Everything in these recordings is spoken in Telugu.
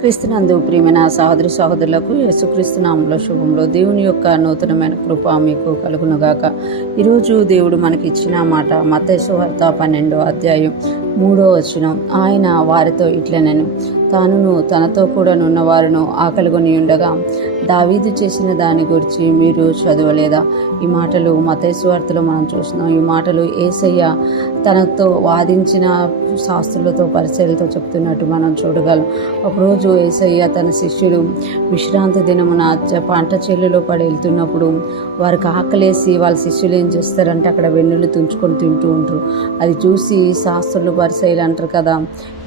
క్రీస్తునందు ప్రియమైన సహోదరి సహోదరులకు యేసుక్రీస్తు నామములో శుభములు. దేవుని యొక్క నూతనమైన కృప మీకు కలుగునుగాక. ఈరోజు దేవుడు మనకి ఇచ్చిన మాట మత్తయి సువార్త 12వ అధ్యాయం 3వ వచనం. ఆయన వారితో ఇట్లనెను, తానును తనతో కూడా నున్నవారును ఆకలిగొని ఉండగా దావీదు చేసిన దాని గురించి మీరు చదవలేదా? ఈ మాటలు మత్తయి సువార్తలో మనం చూస్తున్నాం. ఈ మాటలు యేసయ్య తనతో వాదించిన శాస్త్రులతో పరిచయాలతో చెప్తున్నట్టు మనం చూడగలం. ఒకరోజు యేసయ్య తన శిష్యులు విశ్రాంతి దినమున పంట చేలులో పడి వెళ్తున్నప్పుడు వారికి ఆకలేసి వాళ్ళ శిష్యులు ఏం చేస్తారంటే అక్కడ వెన్నులు తుంచుకొని తింటూ ఉంటారు. అది చూసి శాస్త్రులు పరిచయాలు అంటారు కదా,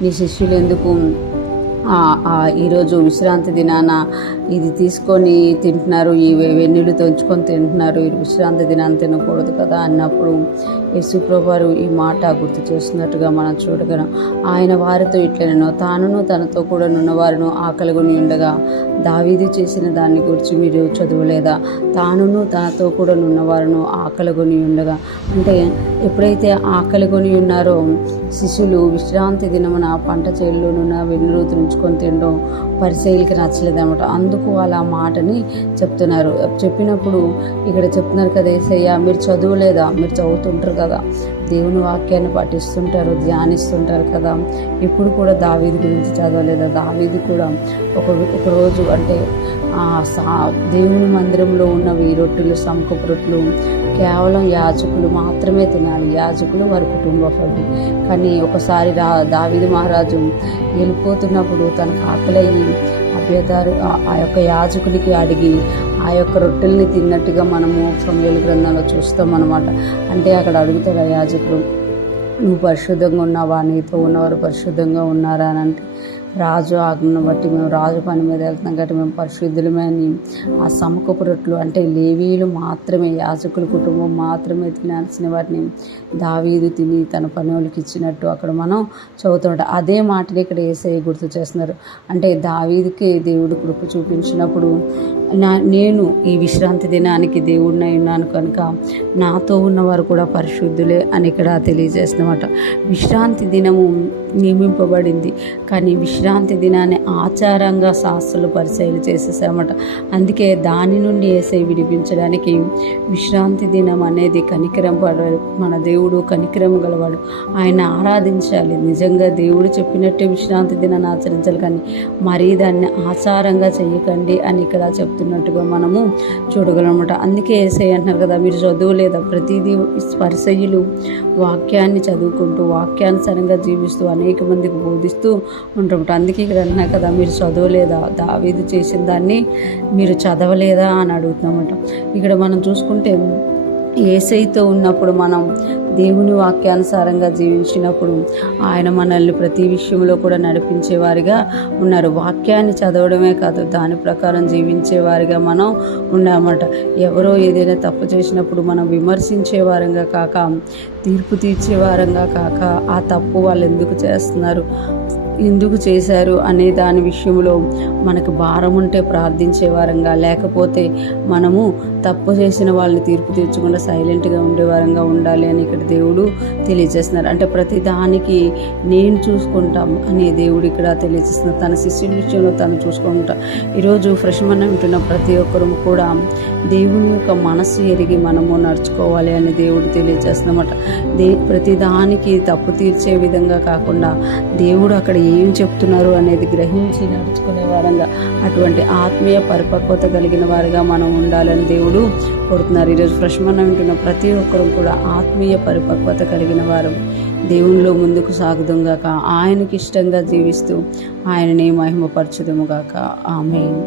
నీ శిష్యులు ఎందుకు ఈరోజు విశ్రాంతి దినాన ఇది తీసుకొని తింటున్నారు, ఈ వెన్నులు తుంచుకొని తింటున్నారు, ఈ విశ్రాంతి దినాన్ని తినకూడదు కదా అన్నప్పుడు యేసుప్రభువారు ఈ మాట గుర్తు చేస్తున్నట్టుగా మనం చూడగలం. ఆయన వారితో ఇట్లనెను, తానును తనతో కూడా నున్నవారును ఆకలిగొని ఉండగా దావీదు చేసిన దాన్ని గురించి మీరు చదవలేదా? తానును తనతో కూడా నున్నవారును ఆకలిగొని ఉండగా అంటే ఎప్పుడైతే ఆకలిగొని ఉన్నారో శిష్యులు విశ్రాంతి దినమున పంట చేలులోనున్న వెన్నులు తుంచుకొని తినడం పరిచయులకి నచ్చలేదన్నమాట. అందుకు వాళ్ళ ఆ మాటని చెప్తున్నారు. చెప్పినప్పుడు ఇక్కడ చెప్తున్నారు కదా, యేసయ్య మీరు చదవలేదా? మీరు చదువుతుంటారు కదా, దేవుని వాక్యాన్ని పఠిస్తుంటారు, ధ్యానిస్తుంటారు కదా, ఇప్పుడు కూడా దావీదు గురించి చదవలేదా? దావీదు కూడా ఒకరోజు అంటే దేవుని మందిరంలో ఉన్నవి రొట్టెలు, సమకపు రొట్టెలు కేవలం యాజకులు మాత్రమే తినాలి, యాజకులు వారి కుటుంబ సభ్యులు. కానీ ఒకసారి దావీదు మహారాజు వెళ్ళిపోతున్నప్పుడు తనకు ఆకలయ్యి అభ్యర్థారు ఆ యొక్క యాజకుడికి అడిగి ఆ యొక్క రొట్టెల్ని తిన్నట్టుగా మనము సమూయేలు గ్రంథంలో చూస్తాం అన్నమాట. అంటే అక్కడ అడుగుతారు ఆ యాజకుడు, నువ్వు పరిశుద్ధంగా ఉన్నావా, నీతో ఉన్నవారు పరిశుద్ధంగా ఉన్నారా అని. అంటే రాజు ఆజ్ఞను బట్టి మేము రాజు పని మీద వెళ్తున్నాం కాబట్టి మేము పరిశుద్ధులమే అని ఆ సమకపు రొట్టెలు అంటే లేవీయులు మాత్రమే, యాజకుల కుటుంబం మాత్రమే తినాల్సిన వాటిని దావీదు తిని తన పనులకి ఇచ్చినట్టు అక్కడ మనం చదువుతుంటాం. అదే మాటని ఇక్కడ యేసయ్య గుర్తు చేస్తున్నారు. అంటే దావీదుకి దేవుడు కృప చూపించినప్పుడు నేను ఈ విశ్రాంతి దినానికి దేవుడినై ఉన్నాను కనుక నాతో ఉన్నవారు కూడా పరిశుద్ధులే అని ఇక్కడ తెలియజేస్తున్నమాట. విశ్రాంతి దినము నియమింపబడింది, కానీ విశ్రాంతి దినాన్ని ఆచారంగా శాస్త్రులు పరిచయాలు చేసేసామట. అందుకే దాని నుండి యేసయ్య విడిపించడానికి విశ్రాంతి దినం అనేది కనికరం పడవాడు, మన దేవుడు కనికరం గలవాడు, ఆయన ఆరాధించాలి. నిజంగా దేవుడు చెప్పినట్టే విశ్రాంతి దినాన్ని ఆచరించాలి, కానీ మరీ దాన్ని ఆచారంగా చేయకండి అని ఇక్కడ చెప్తున్నట్టుగా మనము చూడగలమన్నమాట. అందుకే యేసయ్య అంటున్నారు కదా, మీరు చదువులేదా? ప్రతిదీ పరిసయ్యులు వాక్యాన్ని చదువుకుంటూ వాక్యానుసారంగా జీవిస్తూ అనేక మందికి బోధిస్తూ ఉంటారు. అందుకే ఇక్కడ అన్నా కదా, మీరు చదవలేదా? దావీదు చేసిన దాన్ని మీరు చదవలేదా అని అడుగుతున్నామట. ఇక్కడ మనం చూసుకుంటే యేసయ్యతో ఉన్నప్పుడు మనం దేవుని వాక్యానుసారంగా జీవించినప్పుడు ఆయన మనల్ని ప్రతి విషయంలో కూడా నడిపించేవారిగా ఉన్నారు. వాక్యాన్ని చదవడమే కాదు, దాని ప్రకారం జీవించేవారిగా మనం ఉన్నామన్నమాట. ఎవరో ఏదైనా తప్పు చేసినప్పుడు మనం విమర్శించేవారంగా కాక, తీర్పు తీర్చేవారంగా కాక, ఆ తప్పు వాళ్ళు ఎందుకు చేశారు అనే దాని విషయంలో మనకు భారం ఉంటే ప్రార్థించేవారంగా, లేకపోతే మనము తప్పు చేసిన వాళ్ళని తీర్పు తీర్చకుండా సైలెంట్గా ఉండేవారంగా ఉండాలి అని ఇక్కడ దేవుడు తెలియజేస్తున్నారు. అంటే ప్రతి దానికి నేను చూసుకుంటాం అని దేవుడు ఇక్కడ తెలియజేస్తున్నారు. తన శిష్యుల విషయంలో తను చూసుకుంటా. ఈరోజు ఫ్రెష్ మనం ఉంటున్న ప్రతి ఒక్కరు కూడా దేవుని యొక్క మనస్సు ఎరిగి మనము నడుచుకోవాలి అని దేవుడు తెలియజేస్తున్నమాట. ప్రతి దానికి తప్పు తీర్చే విధంగా కాకుండా దేవుడు అక్కడ ఏం చెప్తున్నారు అనేది గ్రహించి నడుచుకునే వారంగా, అటువంటి ఆత్మీయ పరిపక్వత కలిగిన వారిగా మనం ఉండాలని దేవుడు కోరుతున్నారు. ఈరోజు ఫ్రెష్ మనం వింటున్న ప్రతి ఒక్కరు కూడా ఆత్మీయ పరిపక్వత కలిగిన వారు దేవునిలో ముందుకు సాగుదాంగాక, ఆయనకి ఇష్టంగా జీవిస్తూ ఆయనని మహిమపరచుదాముగాక. ఆమేన్.